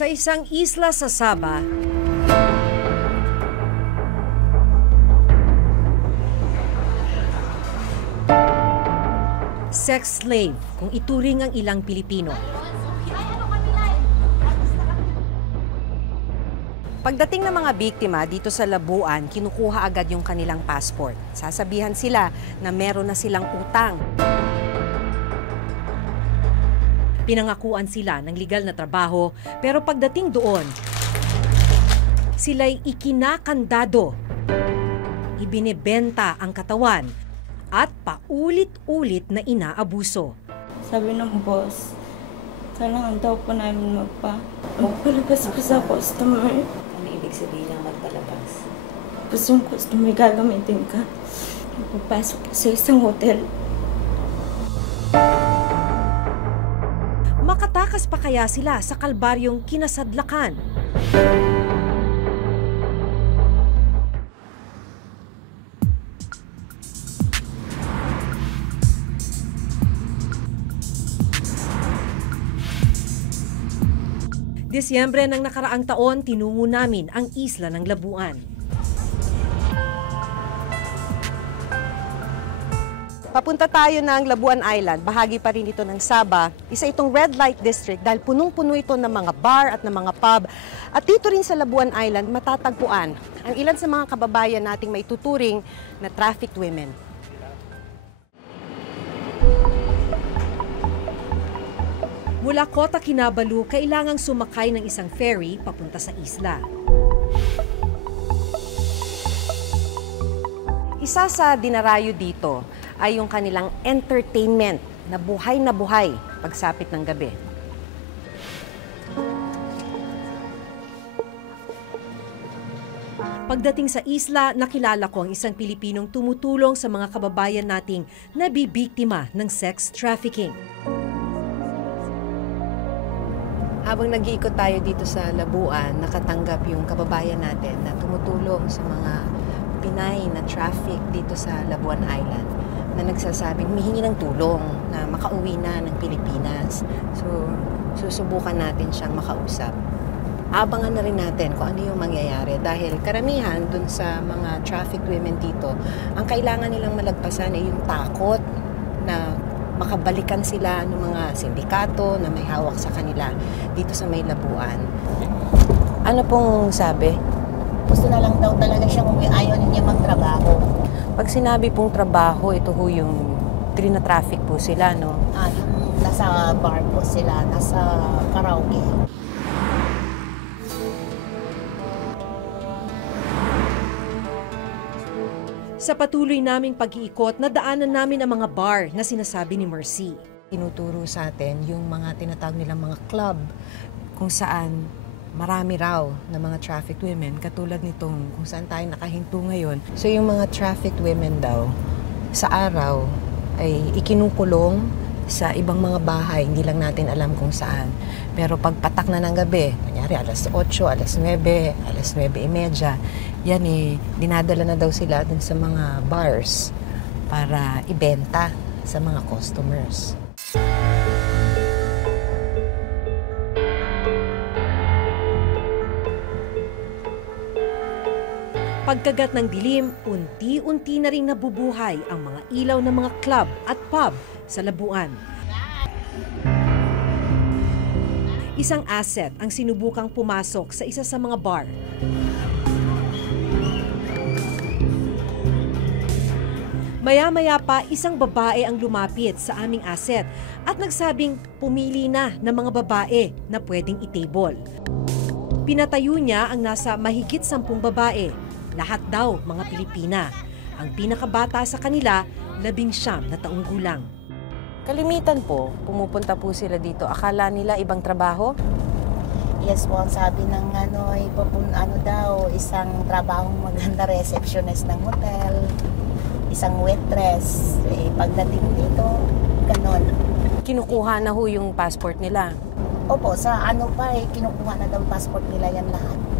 Sa isang isla sa Sabah, sex slave kung ituring ang ilang Pilipino. Pagdating ng mga biktima dito sa Labuan, kinukuha agad yung kanilang passport. Sasabihan sila na meron na silang utang. Pinangakuan sila ng legal na trabaho, pero pagdating doon, sila'y ikinakandado. Ibinebenta ang katawan at paulit-ulit na inaabuso. Sabi ng boss, kailangan daw po namin magpalabas po sa customer. Ano ibig sabihin ng magpalabas? Tapos yung customer gagamitin ka. Papasok po sa isang hotel. Makatakas pa kaya sila sa kalbaryong kinasadlakan? Disyembre ng nakaraang taon, tinungo namin ang isla ng Labuan. Papunta tayo ng Labuan Island, bahagi pa rin ito ng Sabah. Isa itong red light district dahil punong-puno ito ng mga bar at ng mga pub. At dito rin sa Labuan Island matatagpuan ang ilan sa mga kababayan nating may tuturing na trafficked women. Mula Kota Kinabalu, kailangang sumakay ng isang ferry papunta sa isla. Isa sa dinarayo dito ay yung kanilang entertainment na buhay pagsapit ng gabi. Pagdating sa isla, nakilala ko ang isang Pilipinong tumutulong sa mga kababayan nating nabibiktima ng sex trafficking. Habang nag-iikot tayo dito sa Labuan, nakatanggap yung kababayan natin na tumutulong sa mga Pinay na traffic dito sa Labuan Island na nagsasabing humihingi ng tulong na makauwi na ng Pilipinas. So, susubukan natin siyang makausap. Abangan na rin natin kung ano yung mangyayari dahil karamihan dun sa mga trafficked women dito, ang kailangan nilang malagpasan ay yung takot na makabalikan sila ng mga sindikato na may hawak sa kanila dito sa may Labuan. Ano pong sabi? Gusto na lang daw talaga siya kung ayaw niya magtrabaho. Pag sinabi pong trabaho, ito ho yung trina-traffic po sila, no? Yung nasa bar po sila, nasa karaoke. Sa patuloy naming pag-iikot, nadaanan namin ang mga bar na sinasabi ni Mercy. Tinuturo sa atin yung mga tinatawag nilang mga club kung saan marami raw na mga trafficked women katulad nitong kung saan tayo nakahinto ngayon. So yung mga trafficked women daw sa araw ay ikinukulong sa ibang mga bahay, hindi lang natin alam kung saan. Pero pagpatak na ng gabi, kunyari alas 8, alas 9, alas 9:30, yan dinadala na daw sila dun sa mga bars para ibenta sa mga customers. Pagkagat ng dilim, unti-unti na ring nabubuhay ang mga ilaw ng mga club at pub sa Labuan. Isang asset ang sinubukang pumasok sa isa sa mga bar. Maya-maya pa, isang babae ang lumapit sa aming asset at nagsabing pumili na ng mga babae na pwedeng i-table. Pinatayo niya ang nasa mahigit 10 babae. Lahat daw mga Pilipina. Ang pinakabata sa kanila, 19 na taong gulang. Kalimitan po, pumupunta po sila dito. Akala nila ibang trabaho? Yes po, ang sabi ng daw, isang trabahong maganda, receptionist ng hotel, isang waitress. Pagdating dito, ganon. Kinukuha na ho yung passport nila. Opo, sa kinukuha na daw passport nila yan lahat.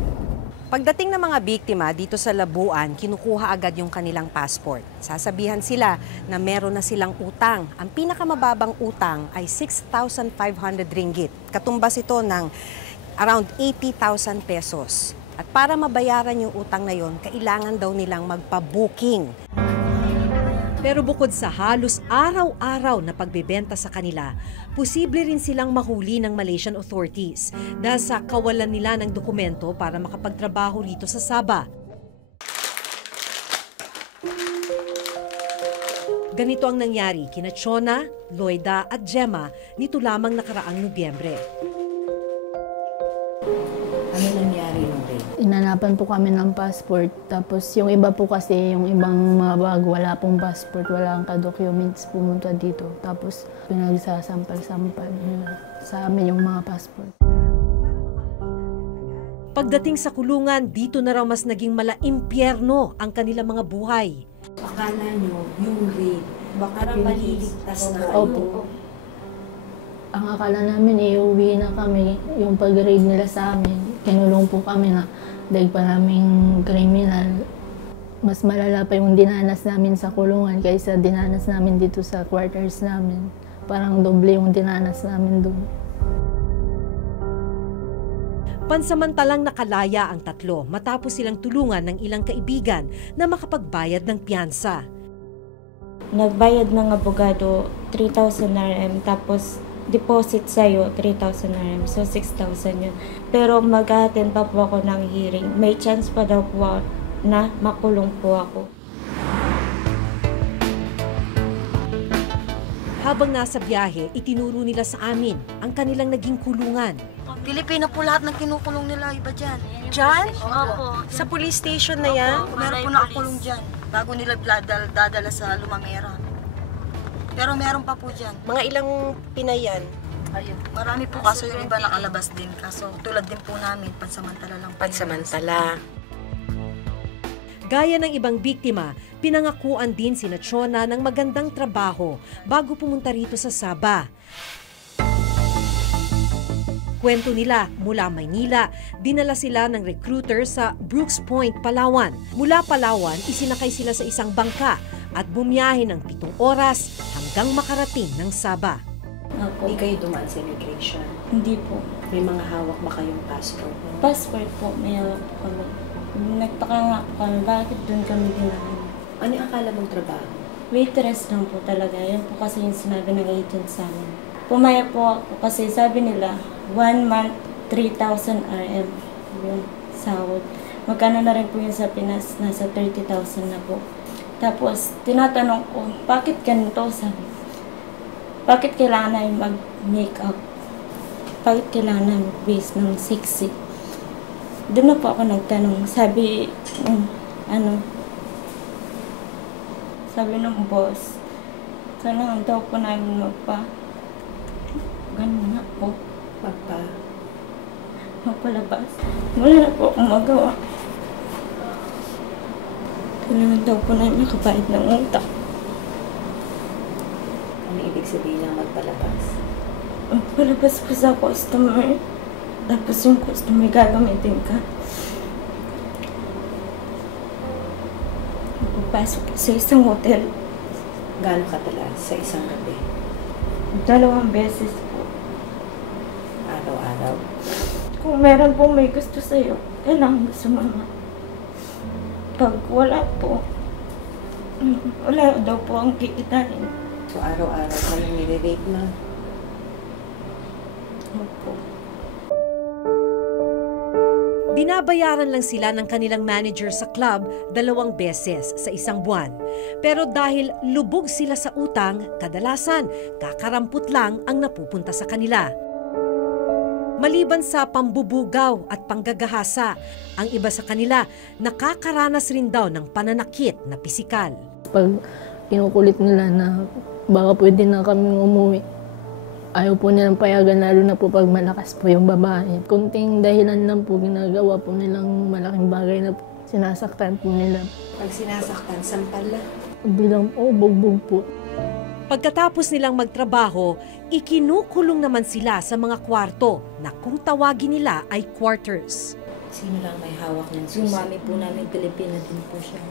Pagdating ng mga biktima dito sa Labuan, kinukuha agad yung kanilang passport. Sasabihan sila na meron na silang utang. Ang pinakamababang utang ay 6,500 ringgit. Katumbas ito ng around 80,000 pesos. At para mabayaran yung utang na yon, kailangan daw nilang magpa-booking. Pero bukod sa halos araw-araw na pagbebenta sa kanila, posible rin silang mahuli ng Malaysian authorities dahil sa kawalan nila ng dokumento para makapagtrabaho rito sa Sabah. Ganito ang nangyari kina Chona, Loida at Gemma nito lamang nakaraang Nobyembre. Ano nangyari nung day? Inanapan po kami ng passport. Tapos yung iba po kasi, yung ibang mga bag, wala pong passport, wala ang ka-documents pumunta dito. Tapos pinagsasampal-sampal nila sa amin yung mga passport. Pagdating sa kulungan, dito na raw mas naging impyerno ang kanilang mga buhay. Akala nyo, yung raid, baka maliligtas na kayo. Opo. Ang akala namin, iuwi na kami. Yung pag-raid nila sa amin, kinulong po kami na dahil pa naming kriminal. Mas malala pa yung dinanas namin sa kulungan kaysa dinanas namin dito sa quarters namin. Parang doble yung dinanas namin doon. Pansamantalang nakalaya ang tatlo matapos silang tulungan ng ilang kaibigan na makapagbayad ng piyansa. Nagbayad ng abogado 3,000 RM, tapos deposit sa'yo 3,000 RM, so 6,000 yun. Pero mag-a-attend pa po ako ng hearing. May chance pa daw po na makulong po ako. Habang nasa biyahe, itinuro nila sa amin ang kanilang naging kulungan. Pilipino po lahat ng kinukulong nila, iba dyan. Diyan? Opo. Sa police station na yan? Meron po nakakulong dyan, bago nila dadala sa Lumamera. Pero meron pa po dyan. Mga ilang Pinayan? Ayun. Marami po, kaso yung iba nakalabas din. Kaso tulad din po namin, pansamantala lang. Pansamantala. Gaya ng ibang biktima, pinangakuan din sina Chona ng magandang trabaho bago pumunta rito sa Sabah. Kwento nila, mula Maynila, dinala sila ng recruiter sa Brooks Point, Palawan. Mula Palawan, isinakay sila sa isang bangka at bumiyahe ng 7 oras hanggang makarating ng Sabah. Ako. Hindi kayo dumaan sa immigration? Hindi po. May mga hawak ba kayong passport? Passport po, may hawak po kami. Nagtaka nga po kami, bakit doon kami dinaan? Ano yung akala mong trabaho? Waitress lang po talaga. Yan po kasi yung sinabi ng agent sa amin. Pumayag po ako kasi sabi nila, 1 month, 3,000 RM yung sahod. Magkano na rin po yun sa Pinas, nasa 30,000 na po. Tapos, tinatanong ko, bakit ganito? Sabi, bakit kailangan namin mag-makeup? Bakit kailangan namin mag-base ng sexy? Doon na po ako nagtanong. Sabi, sabi ng boss, kailangan daw po namin ganun na po. Magpalabas. Wala na po akong magawa. Kailangan daw po namin makabayad ng utang. Ano ibig sabihin ng magpalabas? Magpalabas po sa customer. Tapos yung customer gagamitin ka. Magpapasok po sa isang hotel. Gaano katalas sa isang gabi? 2 beses po. Araw-araw? Kung meron pong may gusto sa'yo, kailangan mo sumama. Pag wala po, wala daw po ang kikitain. So araw-araw kayong nire-rape na? Opo. Binabayaran lang sila ng kanilang manager sa club 2 beses sa isang buwan. Pero dahil lubog sila sa utang, kadalasan kakarampot lang ang napupunta sa kanila. Maliban sa pambubugaw at panggagahasa, ang iba sa kanila nakakaranas rin daw ng pananakit na pisikal. Pag kinukulit nila na baka pwede na kaming umuwi, ayaw po nilang payagan, lalo na po pag malakas po yung babae. Kunting dahilan lang po ginagawa po nilang malaking bagay na po. Sinasaktan po nila. Pag sinasaktan, sampal na? Bilang bugbog po. Pagkatapos nilang magtrabaho, ikinukulong naman sila sa mga kwarto na kung tawagin nila ay quarters. Sino lang may hawak ng Yung susi? mami po namin, Pilipina din po siya.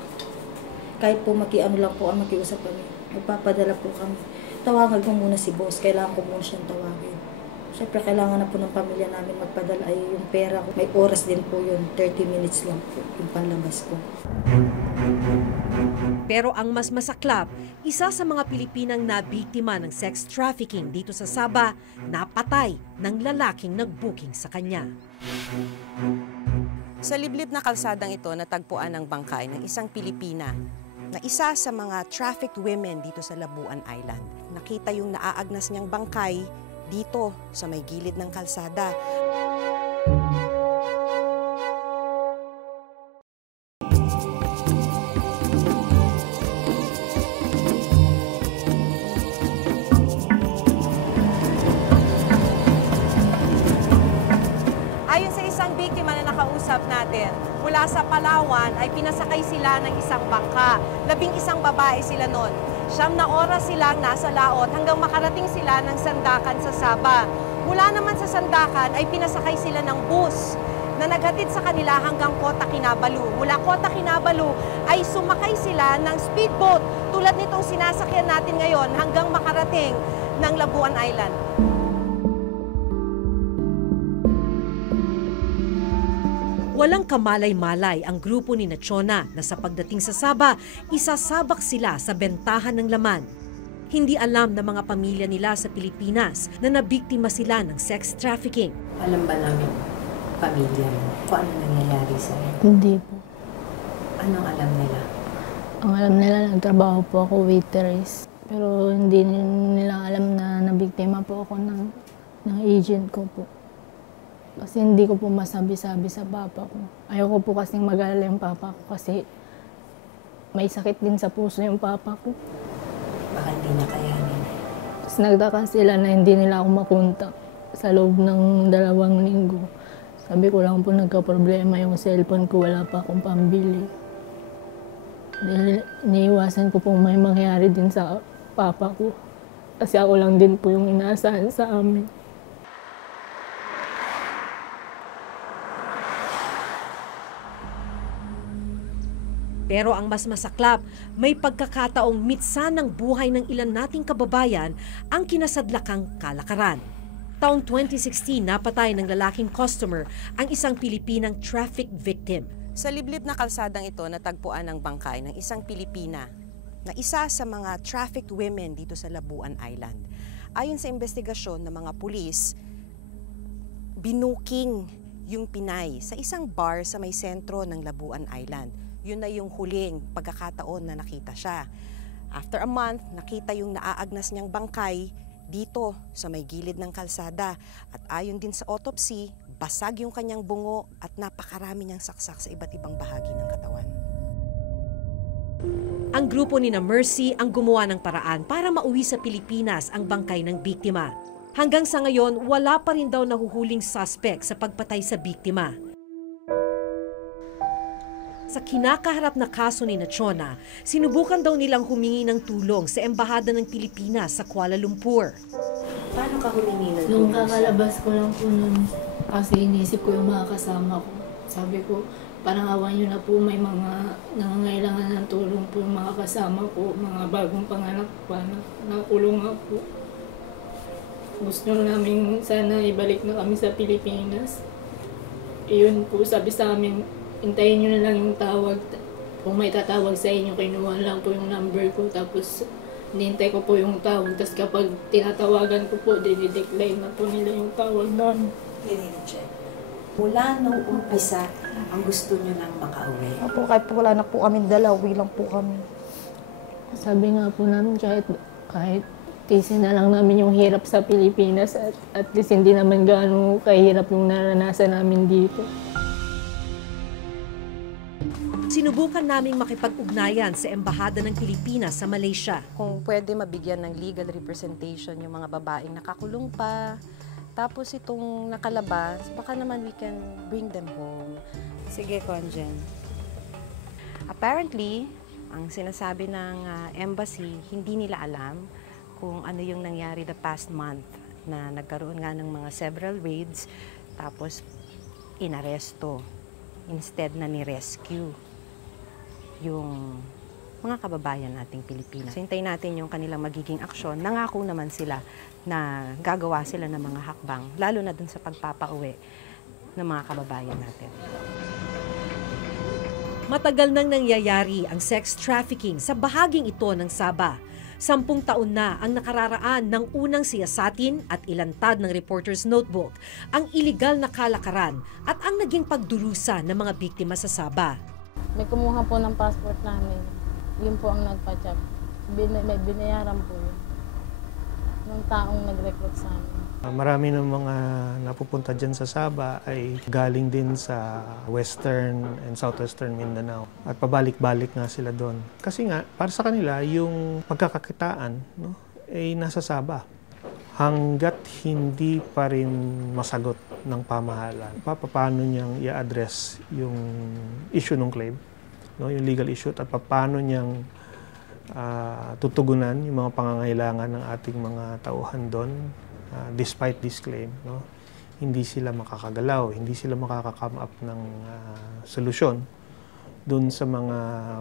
Kahit po makiano lang po ang makiusap kami, magpapadala po kami. Tawagan ko muna si boss, kailangan ko muna siyang tawagin. Siyempre, kailangan na po ng pamilya namin magpadala ay yung pera ko. May oras din po yun, 30 minutes lang po yung panlabas ko. Pero ang mas masaklap, isa sa mga Pilipinang nabiktima ng sex trafficking dito sa Sabah, napatay ng lalaking nag-booking sa kanya. Sa liblib na kalsadang ito, natagpuan ang bangkay ng isang Pilipina na isa sa mga trafficked women dito sa Labuan Island. Nakita yung naaagnas niyang bangkay dito sa may gilid ng kalsada. Ayon sa isang biktima na nakausap natin, mula sa Palawan ay pinasakay sila ng isang bangka. 11 babae sila noon. 9 na oras silang nasa laot hanggang makarating sila ng Sandakan sa Sabah. Mula naman sa Sandakan ay pinasakay sila ng bus na naghatid sa kanila hanggang Kota Kinabalu. Mula Kota Kinabalu ay sumakay sila ng speedboat tulad nitong sinasakyan natin ngayon hanggang makarating ng Labuan Island. Walang kamalay-malay ang grupo ni Nachona na sa pagdating sa Sabah, isasabak sila sa bentahan ng laman. Hindi alam ng mga pamilya nila sa Pilipinas na nabiktima sila ng sex trafficking. Alam ba namin, pamilya mo, kung ano nangyayari sa'yo? Hindi po. Anong alam nila? Ang alam nila, nagtrabaho po ako waitress. Pero hindi nila alam na nabiktima po ako ng agent ko po. Kasi hindi ko po masabi-sabi sa papa ko. Ayoko po kasing mag-alala yung papa ko kasi may sakit din sa puso yung papa ko. Baka hindi na kayanin. Tapos nagtaka sila na hindi nila ako makontak sa loob ng 2 linggo. Sabi ko lang po nagka-problema yung cellphone ko, wala pa akong pambili. Dahil iniiwasan ko po may mangyari din sa papa ko. Kasi ako lang din po yung inaasahan sa amin. Pero ang mas masaklap, may pagkakataong mitsa ng buhay ng ilan nating kababayan ang kinasadlakang kalakaran. Taong 2016, napatay ng lalaking customer ang isang Pilipinang traffic victim. Sa liblib na kalsadang ito, natagpuan ang bangkay ng isang Pilipina na isa sa mga trafficked women dito sa Labuan Island. Ayon sa investigasyon ng mga pulis, binuking yung Pinay sa isang bar sa may sentro ng Labuan Island. Yun na yung huling pagkakataon na nakita siya. After a month, nakita yung naaagnas niyang bangkay dito sa may gilid ng kalsada. At ayon din sa autopsy, basag yung kanyang bungo at napakarami niyang saksak sa iba't ibang bahagi ng katawan. Ang grupo ni na Mercy ang gumawa ng paraan para mauwi sa Pilipinas ang bangkay ng biktima. Hanggang sa ngayon, wala pa rin daw nahuhuling suspect sa pagpatay sa biktima. Sa kinakaharap na kaso ni Nachona, sinubukan daw nilang humingi ng tulong sa Embahada ng Pilipinas sa Kuala Lumpur. Paano ka humingi ng Nung tulong? kakalabas ko lang po nun, kasi inisip ko yung mga kasama ko. Sabi ko, parang awan nyo na po, may mga nangangailangan ng tulong po yung mga kasama ko, mga bagong panganak pa, nakulong ako. Gusto namin sana ibalik na kami sa Pilipinas. Iyon po, sabi sa amin, hintayin nyo na lang yung tawag. Kung may tatawag sa inyo, kinuha lang po yung number ko. Tapos, hinihintay ko po yung tawag. Tapos kapag tinatawagan ko po, dinidecline na po nila yung tawag namin. Check. Mula nung umpisa, ang gusto nyo nang makauwi. Opo, kahit po wala na po kami dala, uwi lang po kami. Sabi nga po namin, kahit tisin na lang namin yung hirap sa Pilipinas at least hindi naman gaano kahirap yung naranasan namin dito. Sinubukan naming makipag-ugnayan sa Embahada ng Pilipinas sa Malaysia. Kung pwede mabigyan ng legal representation yung mga babaeng nakakulong pa, tapos itong nakalabas, baka naman we can bring them home. Sige, Conjen. Apparently, ang sinasabi ng embassy, hindi nila alam kung ano yung nangyari the past month na nagkaroon nga ng mga several raids, tapos inaresto instead na ni-rescue yung mga kababayan nating Pilipinas. Hintayin natin yung kanilang magiging aksyon. Nangako naman sila na gagawa sila ng mga hakbang, lalo na dun sa pagpapauwi ng mga kababayan natin. Matagal nang nangyayari ang sex trafficking sa bahaging ito ng Sabah. 10 taon na ang nakararaan ng unang siyasatin at ilantad ng Reporter's Notebook ang iligal na kalakaran at ang naging pagdurusa ng mga biktima sa Sabah. May kumuha po ng passport namin. Yun po ang nagpa-check. May binayaran po yun ng taong nag-recruit sa amin. Marami ng mga napupunta dyan sa Sabah ay galing din sa Western and Southwestern Mindanao. At pabalik-balik nga sila doon. Kasi nga, para sa kanila, yung pagkakakitaan ay nasa Sabah. Hanggat hindi pa rin masagot ng pamahalaan, paano niyang i-address yung issue ng claim, yung legal issue, at paano niyang tutugunan yung mga pangangailangan ng ating mga tauhan doon. Despite this claim, hindi sila makakagalaw, hindi sila makaka-come up ng solusyon dun sa mga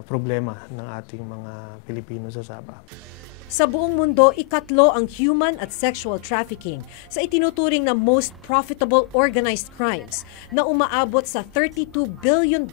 problema ng ating mga Pilipino sa Sabah. Sa buong mundo, ikatlo ang human at sexual trafficking sa itinuturing na most profitable organized crimes na umaabot sa $32 billion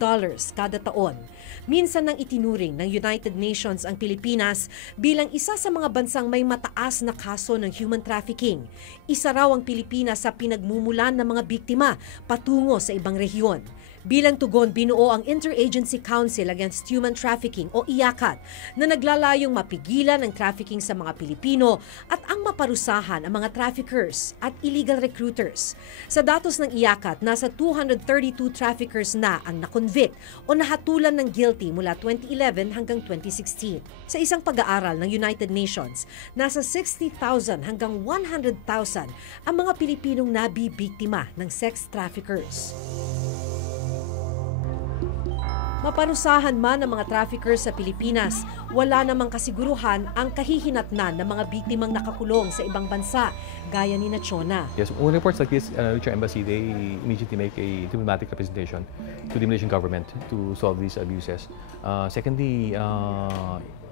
kada taon. Minsan nang itinuring ng United Nations ang Pilipinas bilang isa sa mga bansang may mataas na kaso ng human trafficking. Isa raw ang Pilipinas sa pinagmumulan ng mga biktima patungo sa ibang rehiyon. Bilang tugon, binuo ang Interagency Council Against Human Trafficking o IACAT na naglalayong mapigilan ang trafficking sa mga Pilipino at ang maparusahan ang mga traffickers at illegal recruiters. Sa datos ng IACAT, nasa 232 traffickers na ang nakonvict o nahatulan ng guilty mula 2011 hanggang 2016. Sa isang pag-aaral ng United Nations, nasa 60,000 hanggang 100,000 ang mga Pilipinong nabibiktima ng sex traffickers. Maparusahan man ng mga traffickers sa Pilipinas, wala namang kasiguruhan ang kahihinatnan ng mga biktimang nakakulong sa ibang bansa, gaya ni Chona. Yes, when reports like this reach our embassy, they immediately make a diplomatic representation to the Malaysian government to solve these abuses. Secondly,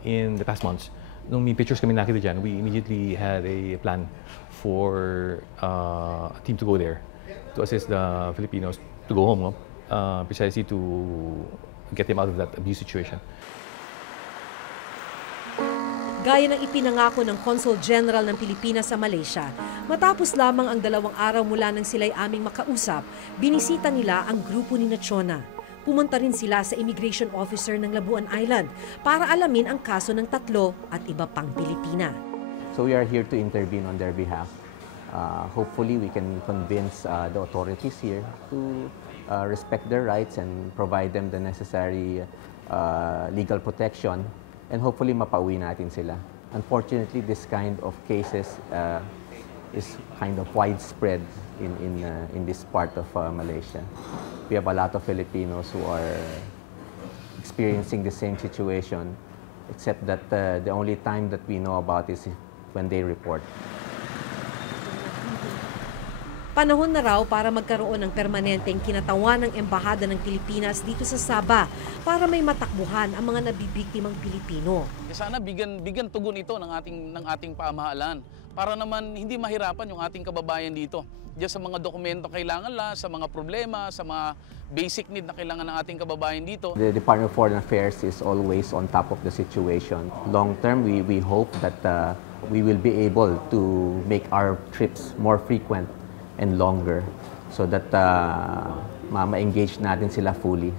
in the past months, nung may pictures kami nakita dyan, we immediately had a plan for a team to go there to assist the Filipinos to go home, precisely to get them out of that abuse situation. Gaya ng ipinangako ng Consul General ng Pilipinas sa Malaysia, matapos lamang ang 2 araw mula nang sila'y aming makausap, binisita nila ang grupo ni Chona. Pumunta rin sila sa immigration officer ng Labuan Island para alamin ang kaso ng 3 at iba pang Pilipina. So we are here to intervene on their behalf. Hopefully we can convince the authorities here to respect their rights and provide them the necessary legal protection, and hopefully mapauwi natin sila. Unfortunately, this kind of cases is kind of widespread in this part of Malaysia. We have a lot of Filipinos who are experiencing the same situation, except that the only time that we know about is when they report. Panahon na raw para magkaroon ng permanenteng kinatawan ng Embahada ng Pilipinas dito sa Sabah para may matakbuhan ang mga nabibiktimang Pilipino. Sana bigyan tugon ito ng ating pamahalaan para naman hindi mahirapan yung ating kababayan dito. Diyan sa mga dokumento kailangan sa mga problema, sa mga basic need na kailangan ng ating kababayan dito. The Department of Foreign Affairs is always on top of the situation. Long term, we hope that we will be able to make our trips more frequent and longer so that ma-engage natin sila fully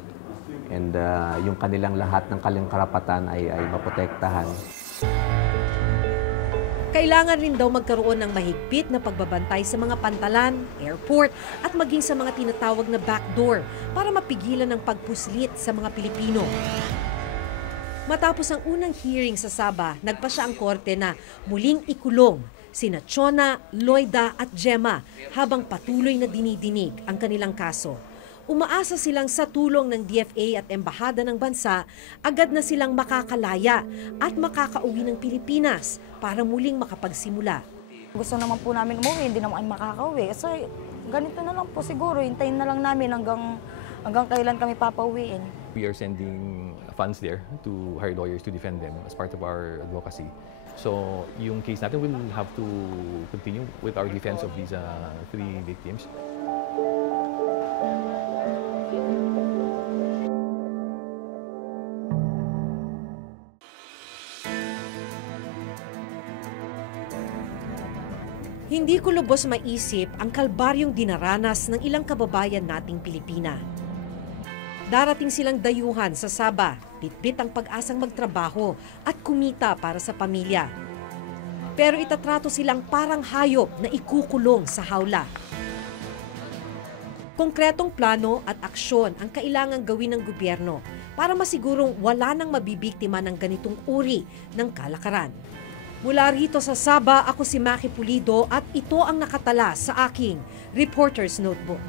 and yung kanilang lahat ng kanilang karapatan ay maprotektahan. Kailangan rin daw magkaroon ng mahigpit na pagbabantay sa mga pantalan, airport at maging sa mga tinatawag na backdoor para mapigilan ang pagpuslit sa mga Pilipino. Matapos ang unang hearing sa Sabah, nagpasya ang korte na muling ikulong sina Chona, Loida at Gemma habang patuloy na dinidinig ang kanilang kaso. Umaasa silang sa tulong ng DFA at Embahada ng bansa, agad na silang makakalaya at makakauwi ng Pilipinas para muling makapagsimula. Gusto naman po namin umuwi, hindi naman makakauwi. So ganito na lang po siguro, hintayin na lang namin hanggang kailan kami papauwiin. We are sending funds there to hire lawyers to defend them as part of our advocacy. So yung case natin will have to continue with our defense of these 3 victims. Hindi ko lubos maisip ang kalbaryong dinaranas ng ilang kababayan nating Pilipina. Darating silang dayuhan sa Sabah, bitbit ang pag-asang magtrabaho at kumita para sa pamilya. Pero itatrato silang parang hayop na ikukulong sa hawla. Konkretong plano at aksyon ang kailangang gawin ng gobyerno para masigurong wala nang mabibiktima ng ganitong uri ng kalakaran. Mula rito sa Sabah, ako si Maki Pulido at ito ang nakatala sa aking Reporter's Notebook.